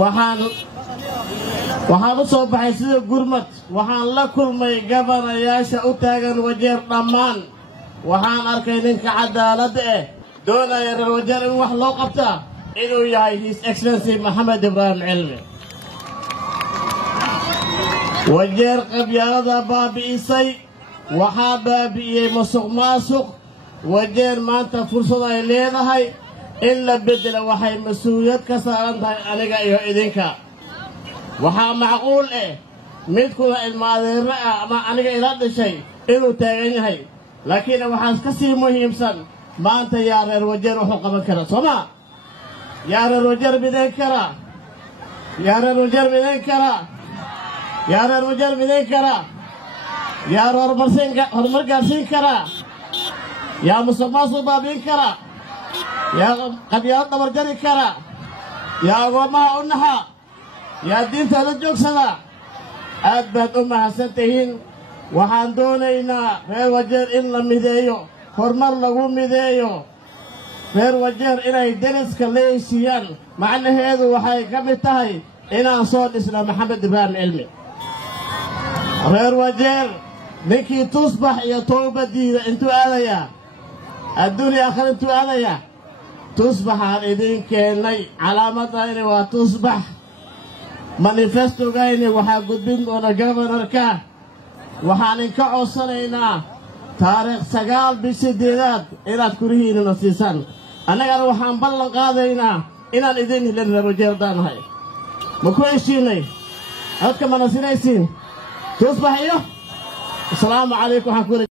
waxaan u soo baxay sida gurmad waxaan la kulmay gabanayaasha u taagan wajeer dhammaan waxaan arkay ninka cadaalad doonaya reer wajeer in wax loo qabtaa inuu yahay His Excellency Maxamed Ibrahim Cilmi wajeer qabyaalada baabi'isay waxaa baabi'iyey musuqmaasuq wajeer maanta fursad ay leedahay in la bedelo waxay mas'uuliyad ka saaran tahay aniga iyo idinka waxaa macquul mid kula ilmaadeero ama aniga ila dhashay inuu taagan yahay laakiin waxaas ka sii muhiimsan maanta yaa reer wajeer wuxuu qaban kara Soomaa yaa reer wajeer bideen kara yaa reer wajeer bideen kara yaa reer wajeer bideen kara yaa horumar gaarsiin kara yaa musuqmaasuq baabi'in kara yaa qabyaalad dabar jari kara yaa agoomaha u naxa yaa diintooda joogsada aad baad u mahadsantihiin waxaan doonaynaa reer wajeer in la mideeyo horumar lagu mideeyo reer wajeer inay deriska leeysiiyaan macnaheedu waxay ka mid tahay inaan soo dhisna Maxamed Ibrahim Cilmi reer wajeer ninkii tusbax iyo tooba diida intuu aadaya adduunya akhir intuu aadaya tusbaxaan idin keenay calaamadayni waa tusbax manifestogayni waxaa gudbin doona governorka waxaan inka codsanaynaa taariikh 9 bishii 8 inaad kurihiinna siisaan annagana waxaan ballan qaadaynaa inaan idin helin reer wajeer daanahay ma ku heshiinay codka mana sinaysiin tusbax iyo asalaamu calaykum waxaan ku